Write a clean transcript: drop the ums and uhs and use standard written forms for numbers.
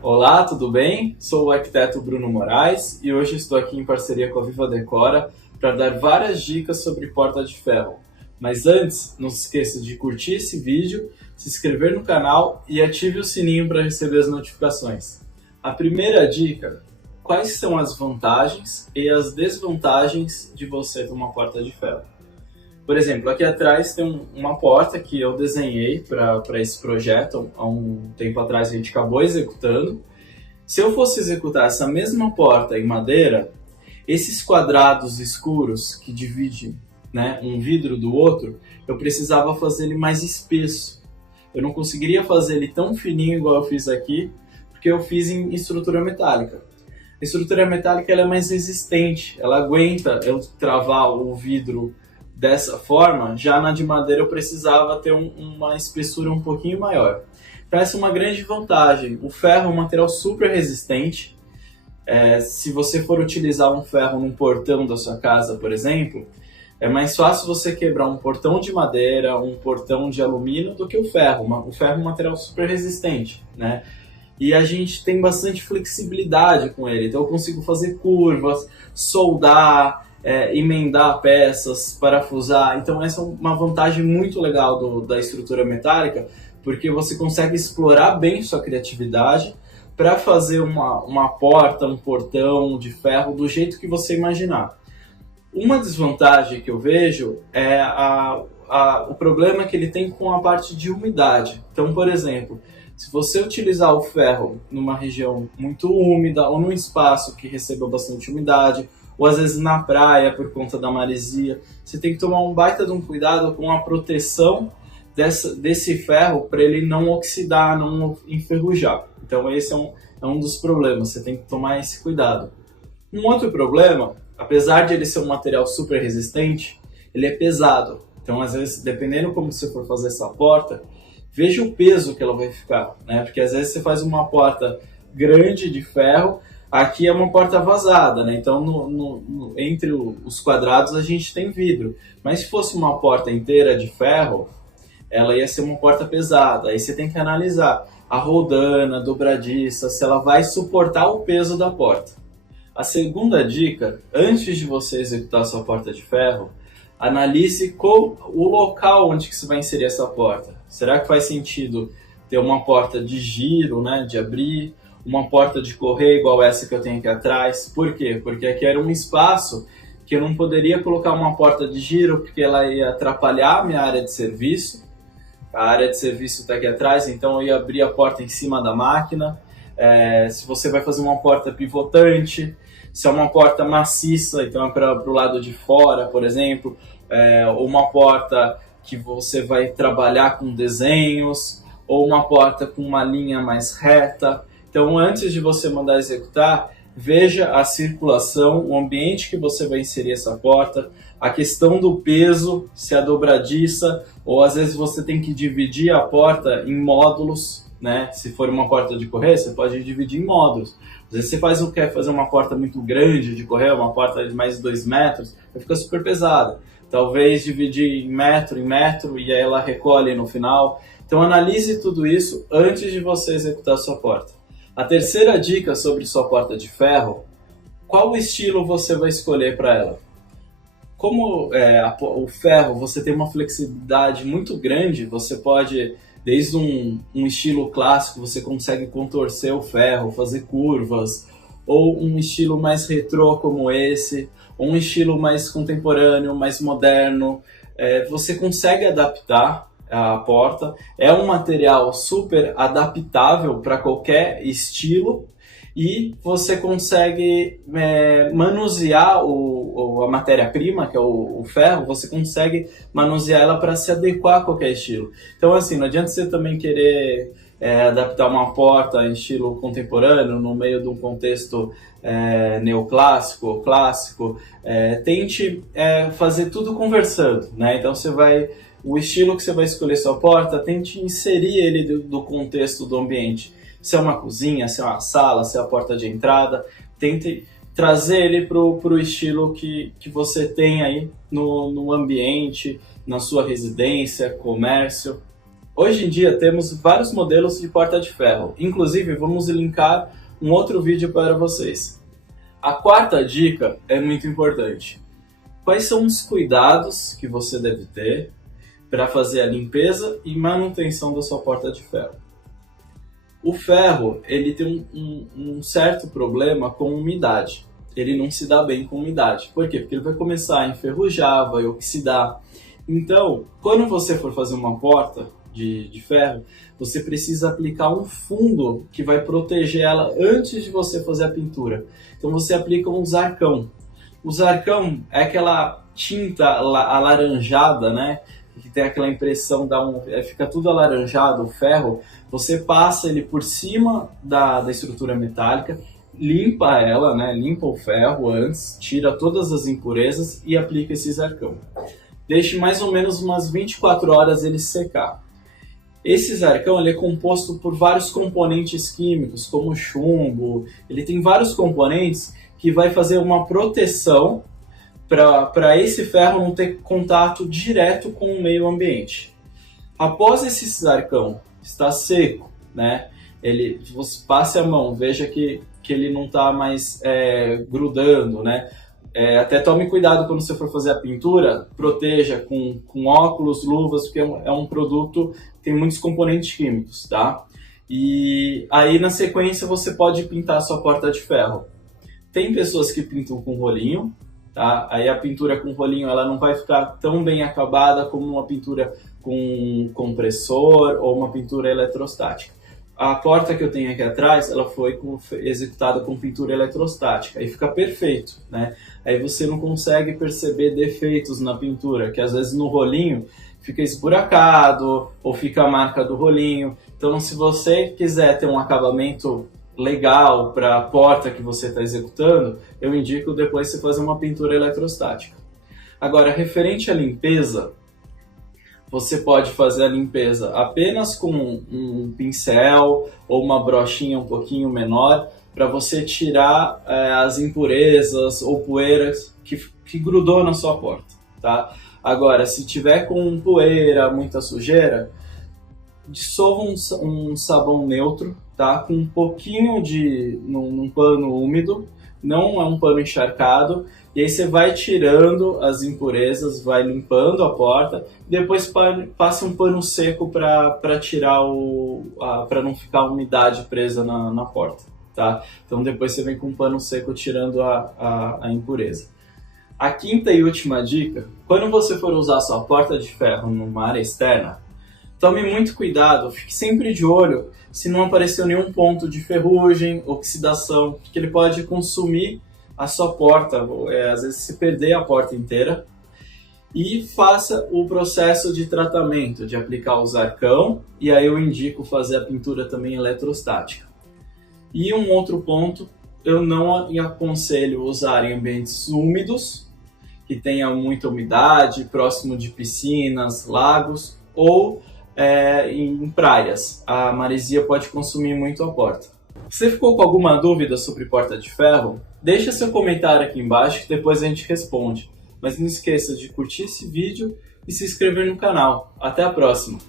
Olá, tudo bem? Sou o arquiteto Bruno Moraes e hoje estou aqui em parceria com a Viva Decora para dar várias dicas sobre porta de ferro. Mas antes, não se esqueça de curtir esse vídeo, se inscrever no canal e ative o sininho para receber as notificações. A primeira dica: quais são as vantagens e as desvantagens de você ter uma porta de ferro? Por exemplo, aqui atrás tem uma porta que eu desenhei para esse projeto há um tempo atrás, a gente acabou executando. Se eu fosse executar essa mesma porta em madeira, esses quadrados escuros que dividem, né, um vidro do outro, eu precisava fazer ele mais espesso. Eu não conseguiria fazer ele tão fininho igual eu fiz aqui, porque eu fiz em estrutura metálica. A estrutura metálica ela é mais resistente, ela aguenta eu travar o vidro dessa forma. Já na de madeira eu precisava ter uma espessura um pouquinho maior. Então essa é uma grande vantagem. O ferro é um material super resistente. Se você for utilizar um ferro num portão da sua casa, por exemplo, é mais fácil você quebrar um portão de madeira, um portão de alumínio, do que o ferro. O ferro é um material super resistente, né? E a gente tem bastante flexibilidade com ele. Então eu consigo fazer curvas, soldar, emendar peças, parafusar. Então essa é uma vantagem muito legal da estrutura metálica, porque você consegue explorar bem sua criatividade para fazer uma porta, um portão de ferro do jeito que você imaginar. Uma desvantagem que eu vejo é o problema que ele tem com a parte de umidade. Então, por exemplo, se você utilizar o ferro numa região muito úmida ou num espaço que receba bastante umidade, ou às vezes na praia por conta da maresia, você tem que tomar um baita de um cuidado com a proteção desse ferro para ele não oxidar, não enferrujar. Então esse é um dos problemas, você tem que tomar esse cuidado. Um outro problema, apesar de ele ser um material super resistente, ele é pesado. Então às vezes, dependendo como você for fazer essa porta, veja o peso que ela vai ficar, né? Porque às vezes você faz uma porta grande de ferro, aqui é uma porta vazada, né? Então entre os quadrados a gente tem vidro. Mas se fosse uma porta inteira de ferro, ela ia ser uma porta pesada. Aí você tem que analisar a roldana, a dobradiça, se ela vai suportar o peso da porta. A segunda dica: antes de você executar a sua porta de ferro, analise o local onde que você vai inserir essa porta. Será que faz sentido ter uma porta de giro, né, de abrir, uma porta de correr igual essa que eu tenho aqui atrás? Por quê? Porque aqui era um espaço que eu não poderia colocar uma porta de giro, porque ela ia atrapalhar a minha área de serviço. A área de serviço está aqui atrás, então eu ia abrir a porta em cima da máquina. Se você vai fazer uma porta pivotante, se é uma porta maciça, então é para o lado de fora, por exemplo, ou uma porta que você vai trabalhar com desenhos, ou uma porta com uma linha mais reta. Então, antes de você mandar executar, veja a circulação, o ambiente que você vai inserir essa porta, a questão do peso, se é dobradiça, ou às vezes você tem que dividir a porta em módulos, né? Se for uma porta de correr, você pode dividir em módulos. Às vezes você quer fazer uma porta muito grande de correr, uma porta de mais de 2 metros, vai ficar super pesada. Talvez dividir em metro, e aí ela recolhe no final. Então analise tudo isso antes de você executar a sua porta. A terceira dica sobre sua porta de ferro: qual estilo você vai escolher para ela? Como o ferro, você tem uma flexibilidade muito grande, você pode, desde um estilo clássico, você consegue contorcer o ferro, fazer curvas, ou um estilo mais retrô como esse, ou um estilo mais contemporâneo, mais moderno. Você consegue adaptar a porta, é um material super adaptável para qualquer estilo, e você consegue manusear a matéria-prima, que é o ferro, você consegue manusear ela para se adequar a qualquer estilo. Então, assim, não adianta você também querer adaptar uma porta em estilo contemporâneo no meio de um contexto neoclássico ou clássico. Tente fazer tudo conversando, né? Então, o estilo que você vai escolher sua porta, tente inserir ele do contexto do ambiente. Se é uma cozinha, se é uma sala, se é a porta de entrada, tente trazer ele para o estilo que você tem aí no ambiente, na sua residência, comércio. Hoje em dia temos vários modelos de porta de ferro, inclusive vamos linkar um outro vídeo para vocês. A quarta dica é muito importante. Quais são os cuidados que você deve ter para fazer a limpeza e manutenção da sua porta de ferro? O ferro ele tem um certo problema com umidade. Ele não se dá bem com umidade. Por quê? Porque ele vai começar a enferrujar, vai oxidar. Então, quando você for fazer uma porta de ferro, você precisa aplicar um fundo que vai proteger ela antes de você fazer a pintura. Então você aplica um zarcão. O zarcão é aquela tinta alaranjada, né? Que tem aquela impressão, fica tudo alaranjado, o ferro. Você passa ele por cima da estrutura metálica, limpa ela, né? Limpa o ferro antes, tira todas as impurezas e aplica esse zarcão. Deixe mais ou menos umas 24 horas ele secar. Esse zarcão ele é composto por vários componentes químicos, como chumbo. Ele tem vários componentes que vai fazer uma proteção para esse ferro não ter contato direto com o meio ambiente. Após esse zarcão estar seco, né, você passe a mão, veja que ele não está mais grudando, né? Até tome cuidado quando você for fazer a pintura, proteja com óculos, luvas, porque é um produto que tem muitos componentes químicos, tá? E aí na sequência você pode pintar a sua porta de ferro. Tem pessoas que pintam com rolinho, tá? Aí a pintura com rolinho ela não vai ficar tão bem acabada como uma pintura com compressor ou uma pintura eletrostática. A porta que eu tenho aqui atrás, ela foi executada com pintura eletrostática e fica perfeito, né? Aí você não consegue perceber defeitos na pintura, que às vezes no rolinho fica esburacado ou fica a marca do rolinho. Então, se você quiser ter um acabamento legal para a porta que você está executando, eu indico depois você fazer uma pintura eletrostática. Agora, referente à limpeza, você pode fazer a limpeza apenas com um pincel ou uma brochinha um pouquinho menor para você tirar as impurezas ou poeiras que grudou na sua porta, tá? Agora, se tiver com poeira, muita sujeira, dissolva um sabão neutro, tá? Com um pouquinho num pano úmido, não é um pano encharcado, e aí você vai tirando as impurezas, vai limpando a porta, e depois passe um pano seco para tirar para não ficar a umidade presa na porta, tá? Então depois você vem com um pano seco tirando a impureza. A quinta e última dica: quando você for usar sua porta de ferro numa área externa, tome muito cuidado, fique sempre de olho se não apareceu nenhum ponto de ferrugem, oxidação, que ele pode consumir a sua porta, às vezes se perder a porta inteira. E faça o processo de tratamento, de aplicar o zarcão, e aí eu indico fazer a pintura também eletrostática. E um outro ponto, eu não aconselho usar em ambientes úmidos, que tenha muita umidade, próximo de piscinas, lagos, ou em praias. A maresia pode consumir muito a porta. Você ficou com alguma dúvida sobre porta de ferro? Deixa seu comentário aqui embaixo que depois a gente responde. Mas não esqueça de curtir esse vídeo e se inscrever no canal. Até a próxima!